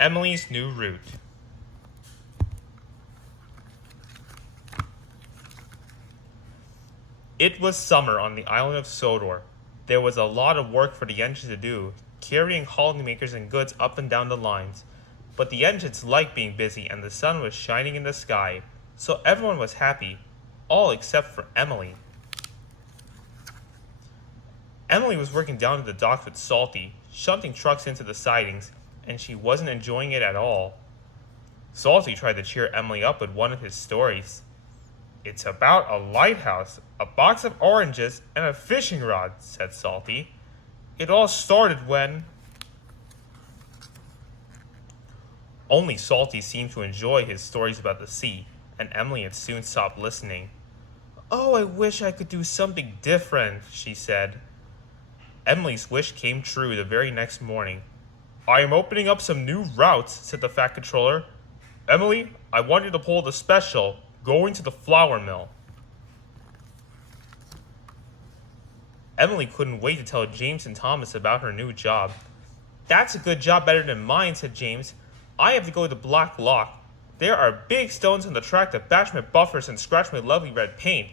Emily's new route. It was summer on the island of Sodor. There was a lot of work for the engines to do, carrying holidaymakers and goods up and down the lines. But the engines liked being busy and the sun was shining in the sky, so everyone was happy, all except for Emily. Emily was working down at the docks with Salty, shunting trucks into the sidings, and she wasn't enjoying it at all. Salty tried to cheer Emily up with one of his stories. "It's about a lighthouse, a box of oranges, and a fishing rod," said Salty. "It all started when—" Only Salty seemed to enjoy his stories about the sea, and Emily had soon stopped listening. "Oh, I wish I could do something different," she said. Emily's wish came true the very next morning. "I am opening up some new routes," said the Fat Controller. "Emily, I want you to pull the special, going to the flour mill." Emily couldn't wait to tell James and Thomas about her new job. "That's a good job, better than mine," said James. "I have to go to Black Lock. There are big stones on the track that bash my buffers and scratch my lovely red paint."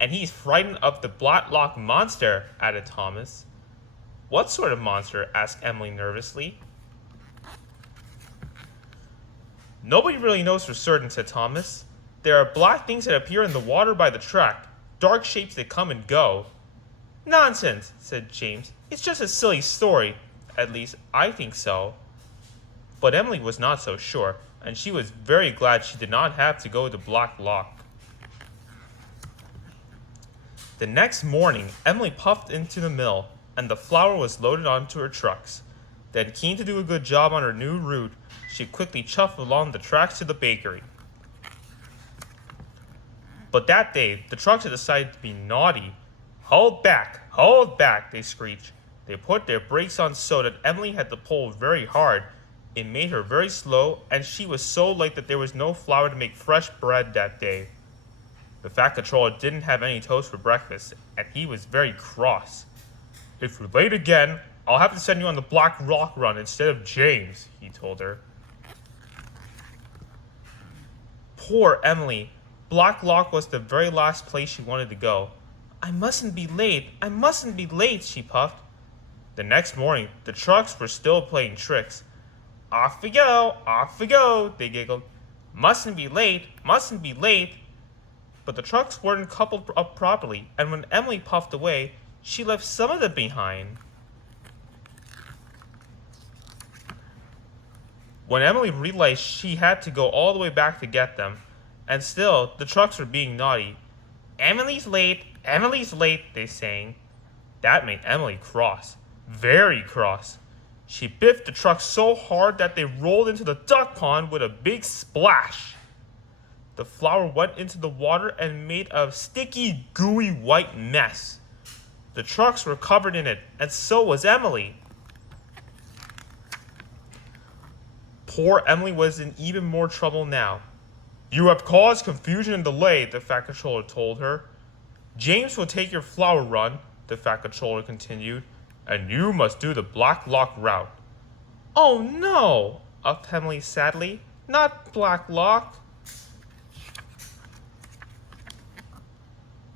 "And he's frightened of the Black Lock monster," added Thomas. "What sort of monster?" asked Emily nervously. "Nobody really knows for certain," said Thomas. "There are black things that appear in the water by the track, dark shapes that come and go." "Nonsense," said James. "It's just a silly story. At least, I think so." But Emily was not so sure, and she was very glad she did not have to go to Black Lock. The next morning, Emily puffed into the mill, and the flour was loaded onto her trucks. Then, keen to do a good job on her new route, she quickly chuffed along the tracks to the bakery. But that day, the trucks had decided to be naughty. Hold back, they screeched. They put their brakes on so that Emily had to pull very hard. It made her very slow, and she was so late that there was no flour to make fresh bread that day. The Fat Controller didn't have any toast for breakfast, and he was very cross. "If you're late again, I'll have to send you on the Black Rock run instead of James," he told her. Poor Emily. Black Lock was the very last place she wanted to go. I mustn't be late, she puffed. The next morning, the trucks were still playing tricks. Off we go, they giggled. Mustn't be late. But the trucks weren't coupled up properly, and when Emily puffed away, she left some of them behind. When Emily realized she had to go all the way back to get them, and still, the trucks were being naughty. Emily's late, they sang. That made Emily cross. Very cross. She biffed the trucks so hard that they rolled into the duck pond with a big splash. The flour went into the water and made a sticky, gooey white mess. The trucks were covered in it, and so was Emily. Poor Emily was in even more trouble now. You have caused confusion and delay, the Fat Controller told her. James will take your flour run, the Fat Controller continued, and you must do the Black Lock route. Oh no, upped Emily sadly. Not Black Lock.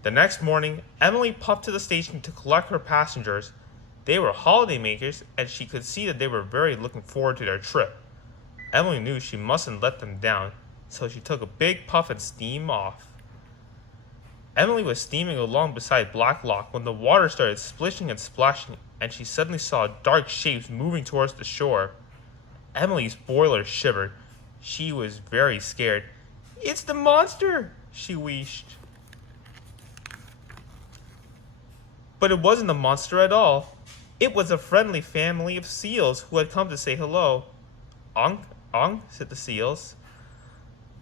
The next morning, Emily puffed to the station to collect her passengers. They were holidaymakers, and she could see that they were very looking forward to their trip. Emily knew she mustn't let them down, so she took a big puff and steamed off. Emily was steaming along beside Black Lock when the water started splishing and splashing, and she suddenly saw dark shapes moving towards the shore. Emily's boiler shivered. She was very scared. It's the monster, she wheezed. But it wasn't a monster at all. It was a friendly family of seals who had come to say hello. Onk, said the seals.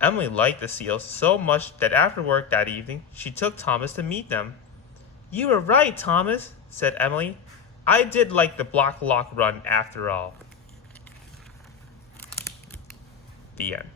Emily liked the seals so much that after work that evening, she took Thomas to meet them. You were right, Thomas, said Emily. I did like the Black Lock run after all. The end.